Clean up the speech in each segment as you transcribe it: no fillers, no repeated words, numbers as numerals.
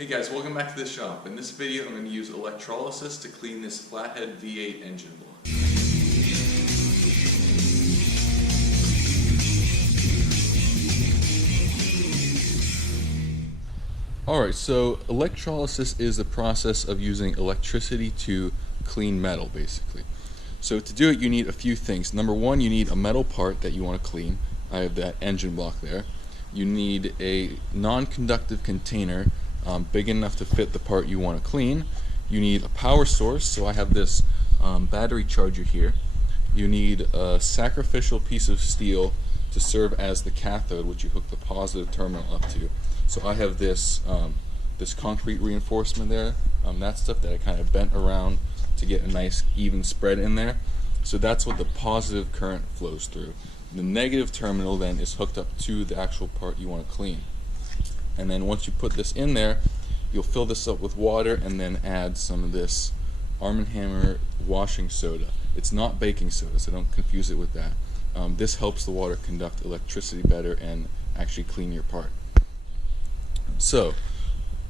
Hey guys, welcome back to the shop. In this video I'm going to use electrolysis to clean this flathead V8 engine block. Alright, so electrolysis is the process of using electricity to clean metal, basically. So to do it you need a few things. Number one, you need a metal part that you want to clean. I have that engine block there. You need a non-conductive container big enough to fit the part you want to clean. You need a power source, so I have this battery charger here. You need a sacrificial piece of steel to serve as the cathode, which you hook the positive terminal up to. So I have this this concrete reinforcement there, that stuff that I kind of bent around to get a nice even spread in there. So that's what the positive current flows through. The negative terminal then is hooked up to the actual part you want to clean. And then once you put this in there, you'll fill this up with water and then add some of this Arm & Hammer washing soda. It's not baking soda, so don't confuse it with that. This helps the water conduct electricity better and actually clean your part. So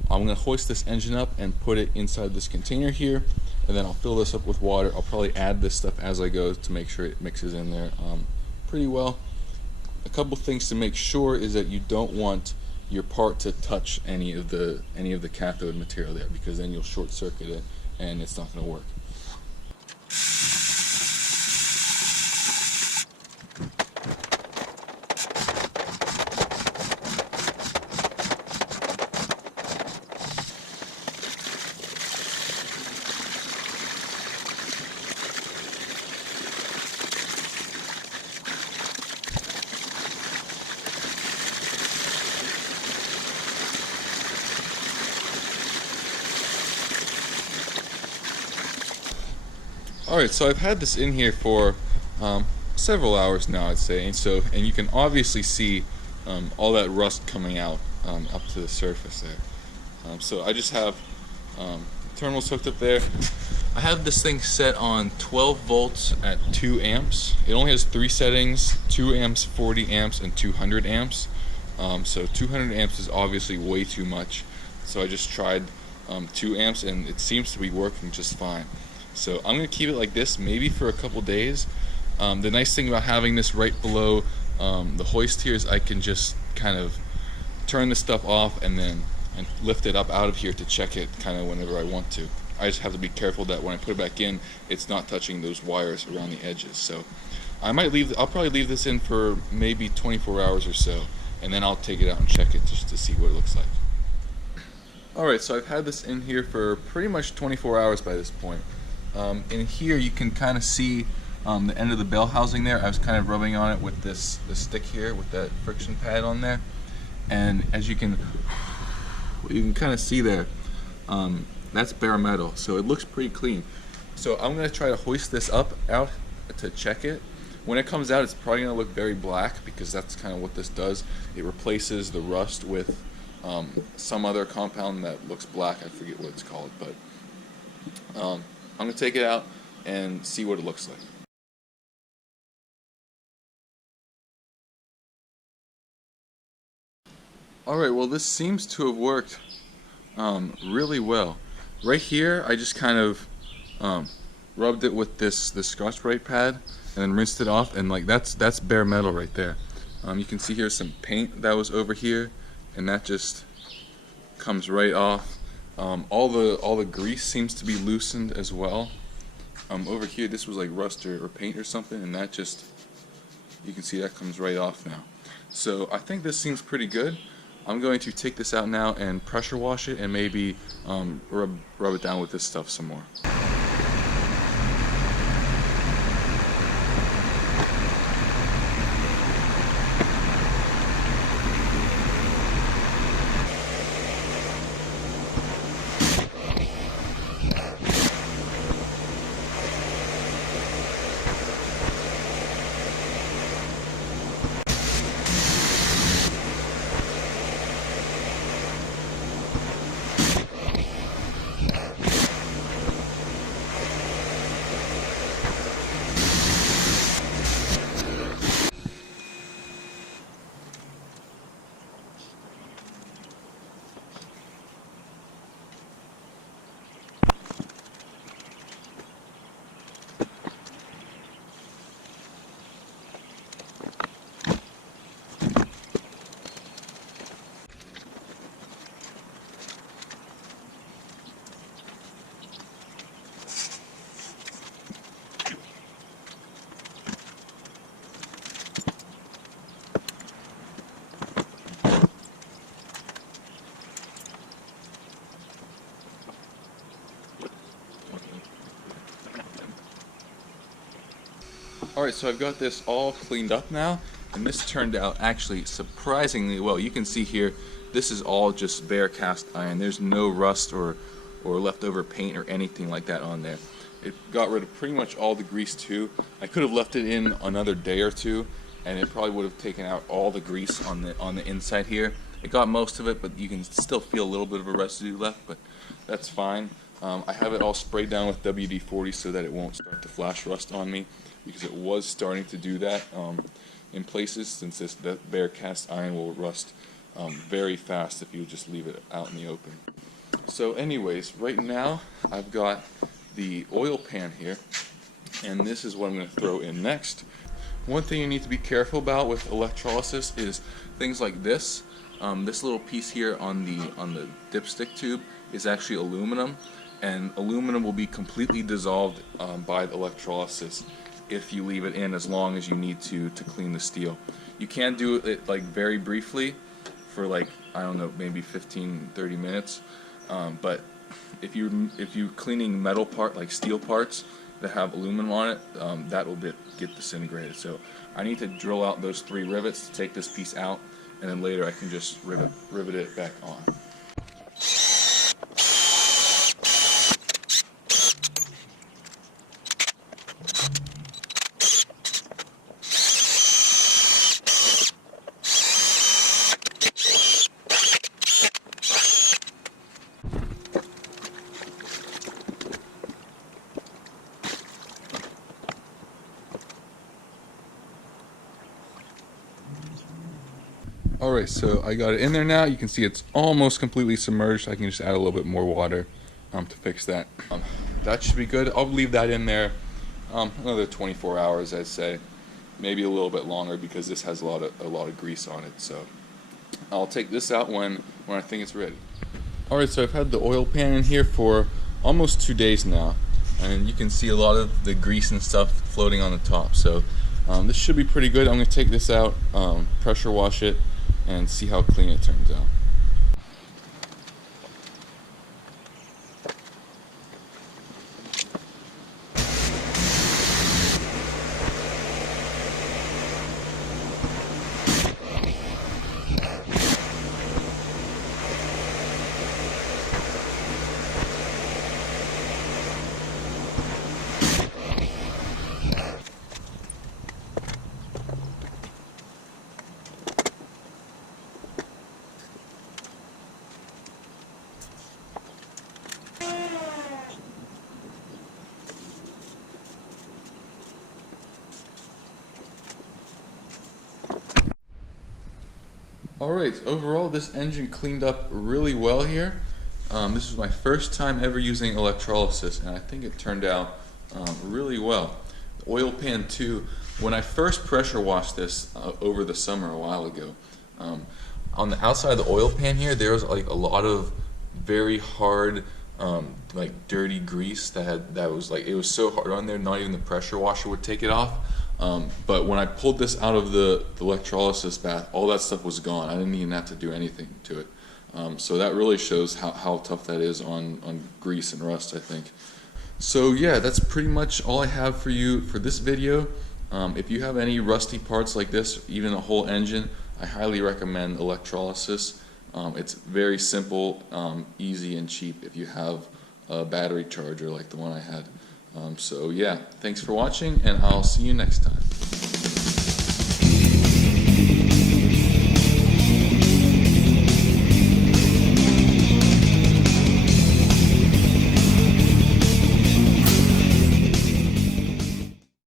I'm going to hoist this engine up and put it inside this container here, and then I'll fill this up with water. I'll probably add this stuff as I go to make sure it mixes in there pretty well. A couple things to make sure is that you don't want your part to touch any of the cathode material there, because then you'll short circuit it and it's not going to work. Alright, so I've had this in here for several hours now, I'd say, and you can obviously see all that rust coming out up to the surface there. So I just have terminals hooked up there. I have this thing set on 12 volts at 2 amps. It only has 3 settings: 2 amps, 40 amps, and 200 amps. So 200 amps is obviously way too much. So I just tried 2 amps and it seems to be working just fine. So I'm going to keep it like this maybe for a couple days. The nice thing about having this right below the hoist here is I can just kind of turn this stuff off and lift it up out of here to check it kind of whenever I want to. I just have to be careful that when I put it back in, it's not touching those wires around the edges. So I'll probably leave this in for maybe 24 hours or so, and then I'll take it out and check it just to see what it looks like. Alright, so I've had this in here for pretty much 24 hours by this point. In here you can kind of see the end of the bell housing there. I was kind of rubbing on it with this stick here with that friction pad on there, and as you can kind of see there, that's bare metal, so it looks pretty clean. So I'm going to try to hoist this out to check it. When it comes out, it's probably going to look very black, because that's kind of what this does. It replaces the rust with some other compound that looks black. I forget what it's called, but I'm going to take it out and see what it looks like. Alright, well this seems to have worked really well. Right here I just kind of rubbed it with this Scotch-Brite pad and then rinsed it off, and like that's bare metal right there. You can see here's some paint that was over here, and that just comes right off. All the grease seems to be loosened as well. Over here this was like rust or paint or something, and that just, you can see that comes right off now. So I think this seems pretty good. I'm going to take this out now and pressure wash it, and maybe rub it down with this stuff some more. Alright, so I've got this all cleaned up now, and this turned out actually surprisingly well. You can see here, this is all just bare cast iron. There's no rust or leftover paint or anything like that on there. It got rid of pretty much all the grease too. I could have left it in another day or two, and it probably would have taken out all the grease on the inside here. It got most of it, but you can still feel a little bit of a residue left, but that's fine. I have it all sprayed down with WD-40 so that it won't start to flash rust on me, because it was starting to do that in places, since this bare cast iron will rust very fast if you just leave it out in the open. So anyways, right now I've got the oil pan here, and this is what I'm going to throw in next. One thing you need to be careful about with electrolysis is things like this. This little piece here on the dipstick tube is actually aluminum, and aluminum will be completely dissolved by the electrolysis if you leave it in as long as you need to clean the steel. You can do it like very briefly for like, I don't know, maybe 15-30 minutes, but if you're cleaning metal part, like steel parts that have aluminum on it, that will get disintegrated. So I need to drill out those 3 rivets to take this piece out, and then later I can just rivet it back on. Alright, so I got it in there now. You can see it's almost completely submerged. I can just add a little bit more water to fix that. That should be good. I'll leave that in there another 24 hours, I'd say. Maybe a little bit longer, because this has a lot of grease on it. So I'll take this out when I think it's ready. Alright, so I've had the oil pan in here for almost 2 days now, and you can see a lot of the grease and stuff floating on the top. So this should be pretty good. I'm going to take this out, pressure wash it, and see how clean it turns out. Alright, overall this engine cleaned up really well here. This was my first time ever using electrolysis, and I think it turned out really well. The oil pan too, when I first pressure washed this over the summer a while ago, on the outside of the oil pan here, there was like a lot of very hard like dirty grease that was like, it was so hard on there, not even the pressure washer would take it off. But when I pulled this out of the electrolysis bath, all that stuff was gone. I didn't even have to do anything to it. So that really shows how tough that is on grease and rust, I think. So yeah, that's pretty much all I have for you for this video. If you have any rusty parts like this, even a whole engine, I highly recommend electrolysis. It's very simple, easy, and cheap if you have a battery charger like the one I had. So yeah, thanks for watching, and I'll see you next time.